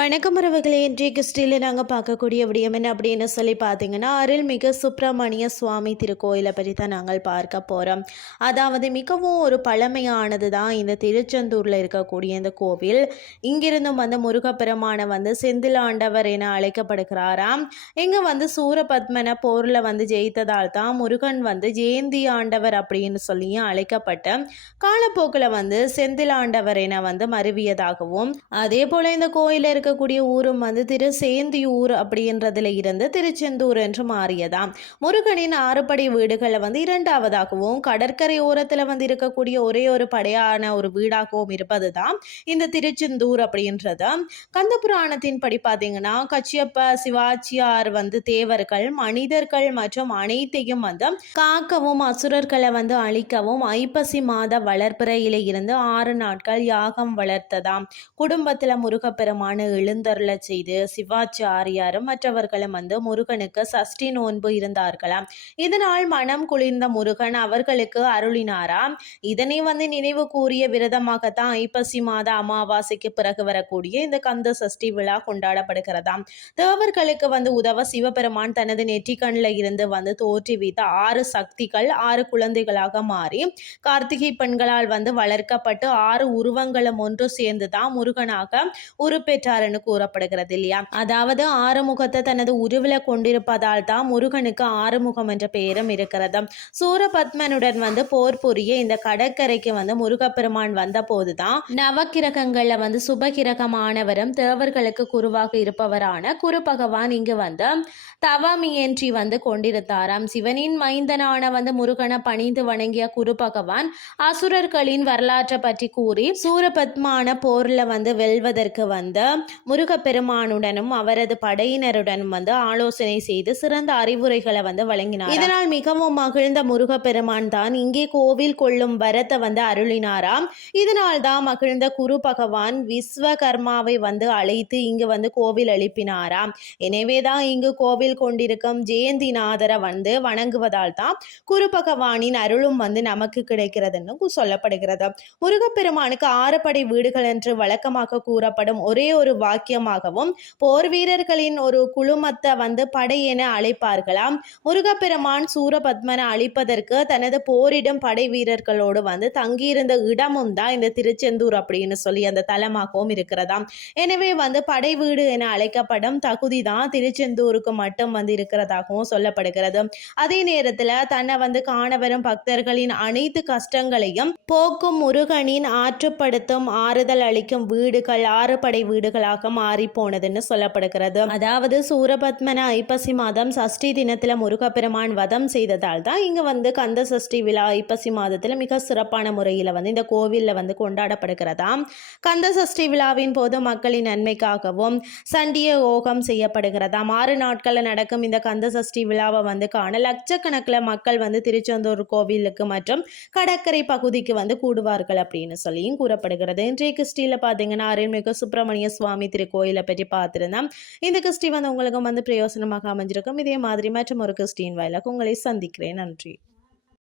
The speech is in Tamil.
உறவுகளை. இன்றைய கிறிஸ்டியில் நாங்கள் பார்க்கக்கூடிய விடயம் என்ன அப்படின்னு சொல்லி பார்த்தீங்கன்னா அருள்மிகு சுப்பிரமணிய சுவாமி திருக்கோயிலை பற்றி தான் நாங்கள் பார்க்க போகிறோம் அதாவது மிகவும் ஒரு பழமையானது தான் இந்த திருச்செந்தூரில் இருக்கக்கூடிய இந்த கோவில். இங்கிருந்தும் வந்து முருகப்பெருமானை வந்து செந்திலாண்டவர் என அழைக்கப்படுகிறாராம். இங்கே வந்து சூரபத்மனை போரில் வந்து ஜெயித்ததால் தான் முருகன் வந்து ஜெயந்தி ஆண்டவர் அப்படின்னு சொல்லியும் அழைக்கப்பட்ட காலப்போக்கில் வந்து செந்திலாண்டவர் என வந்து மருவியதாகவும் அதே போல் இந்த கோயிலில் இருக்க இருக்கக்கூடிய ஊரும் வந்து திரு சேந்தியூர் அப்படின்றதுல இருந்து திருச்செந்தூர் என்று மாறியதாம். முருகனின் ஆறுபடை வீடுகளை வந்து இரண்டாவதாகவும் கடற்கரை ஓரத்தில் வந்து இருக்கக்கூடிய ஒரே ஒரு படையான ஒரு வீடாகவும் இருப்பது தான் இந்த திருச்செந்தூர் அப்படின்றது. கந்த புராணத்தின் படி பார்த்தீங்கன்னா கச்சியப்ப சிவாச்சியார் வந்து தேவர்கள் மனிதர்கள் மற்றும் அனைத்தையும் வந்து காக்கவும் அசுரர்களை வந்து அழிக்கவும் ஐப்பசி மாத வளர்ப்பிறையில இருந்து ஆறு நாட்கள் யாகம் வளர்த்ததாம். குடும்பத்தில் முருகப்பெருமான எழுந்தருள செய்து சிவாச்சாரியாரும் மற்றவர்களும் வந்து முருகனுக்கு சஷ்டி நோன்பு இருந்தார்களாம். இதனால் மனம் குளிர்ந்த முருகன் அவர்களுக்கு அருளினாராம் இதனை வந்து நினைவு கூறிய விரதமாகத்தான் ஐப்பசி மாத அமாவாசைக்கு பிறகு வரக்கூடிய இந்த கந்த சஷ்டி விழா கொண்டாடப்படுகிறதாம். தேவர்களுக்கு வந்து உதவ சிவபெருமான் தனது நெற்றிக்கண்ணில் இருந்து வந்து தோற்றி வைத்த ஆறு சக்திகள் ஆறு குழந்தைகளாக மாறி கார்த்திகை பெண்களால் வந்து வளர்க்கப்பட்டு ஆறு உருவங்களும் ஒன்று சேர்ந்து தான் முருகனாக உருப்பெற்றார்னு கூறப்படுகிறது இல்லையா? அதாவது ஆறுமுகத்தை தனது உருவில கொண்டிருப்பதால் தான் முருகனுக்கு ஆறுமுகம் என்ற பெயரும் இருக்கிறது சூரபத்மனுடன் வந்து போர் புரிய இந்த கடற்கரைக்கு வந்து முருகப்பெருமான் வந்த போதுதான் நவக்கிரகங்கள்ல வந்து சுபகிரகமானவரும் தேவர்களுக்கு குருவாக இருப்பவரான குரு பகவான் இங்கு வந்து தவமியன்றி வந்து கொண்டிருந்தாராம். சிவனின் மைந்தனான வந்து முருகனை பணிந்து வணங்கிய குரு பகவான் அசுரர்களின் வரலாற்றை பற்றி கூறி சூரபத்மான போர்ல வந்து வெல்வதற்கு வந்து முருகப்பெருமானுடனும் அவரது படையினருடனும் வந்து ஆலோசனை செய்து சிறந்த அறிவுரைகளை வந்து வழங்கினார் இதனால் மிகவும் மகிழ்ந்த முருகப்பெருமான் தான் இங்கே கோவில் கொள்ளும் வரத்தை வந்து அருளினாராம். இதனால் தான் மகிழ்ந்த குரு பகவான் விஸ்வகர்மாவை வந்து அழைத்து இங்கு வந்து கோவில் எழுப்பினாராம். எனவே தான் இங்கு கோவில் கொண்டிருக்கும் ஜெயந்திநாதரை வந்து வணங்குவதால் தான் குரு பகவானின் அருளும் வந்து நமக்கு கிடைக்கிறதுன்னு சொல்லப்படுகிறது. முருகப்பெருமானுக்கு ஆறுபடை வீடுகள் என்று வழக்கமாக கூறப்படும் ஒரே ஒரு வாக்கியமாகவும் போர் வீரர்களின் ஒரு குழுமத்தை வந்து படை என அழைப்பார்களாம். முருகப்பெருமான் சூரபத்மனை அழிப்பதற்கு தனது போரிடும் படை வீரர்களோடு வந்து தங்கியிருந்த இடமும் தான் இந்த திருச்செந்தூர் அப்படின்னு சொல்லி அந்த தலமாகவும் இருக்கிறதாம். எனவே வந்து படை வீடு என அழைக்கப்படும் தகுதி தான் திருச்செந்தூருக்கு மட்டும் வந்து இருக்கிறதாகவும் சொல்லப்படுகிறது. அதே நேரத்தில் தன்னை வந்து காண வரும் பக்தர்களின் அனைத்து கஷ்டங்களையும் போக்கும் முருகனின் ஆற்றுப்படுத்தும் ஆறுதல் அளிக்கும் வீடுகள் ஆறுபடை வீடுகளாக மாறி போனதுன்னு சொல்லப்படுகிறது. அதாவது சூரபத்மன ஐப்பசி மாதம் சஷ்டி தினத்துல முருகப்பெருமான் வதம் செய்ததால் தான் இங்க வந்து கந்த சஷ்டி விழா ஐப்பசி மாதத்துல மிக சிறப்பான முறையில் வந்து இந்த கோவிலில் வந்து கொண்டாடப்படுகிறதாம். கந்த சஷ்டி விழாவின் போது மக்களின் நன்மைக்காகவும் சண்டிய யோகம் செய்யப்படுகிறதாம். ஆறு நாட்களில் நடக்கும் இந்த கந்த சஷ்டி விழாவை வந்து காண லட்சக்கணக்கில் மக்கள் வந்து திருச்செந்தூர் கோவிலுக்கு மற்றும் கடற்கரை பகுதிக்கு வந்து கூடுவார்கள் அப்படின்னு சொல்லியும் கூறப்படுகிறது. இன்றைய கிறிஸ்டியில் பார்த்தீங்கன்னா அருள்மிகு சுப்பிரமணிய சுவாமி திருக்கோயிலை பற்றி பார்த்துருந்தோம். இந்த கிறிஸ்டி வந்து உங்களுக்கும் வந்து பிரயோசனமாக அமைஞ்சிருக்கும். இதே மாதிரி மற்றும் ஒரு கிறிஸ்டின் வாயிலாக உங்களை சந்திக்கிறேன். நன்றி.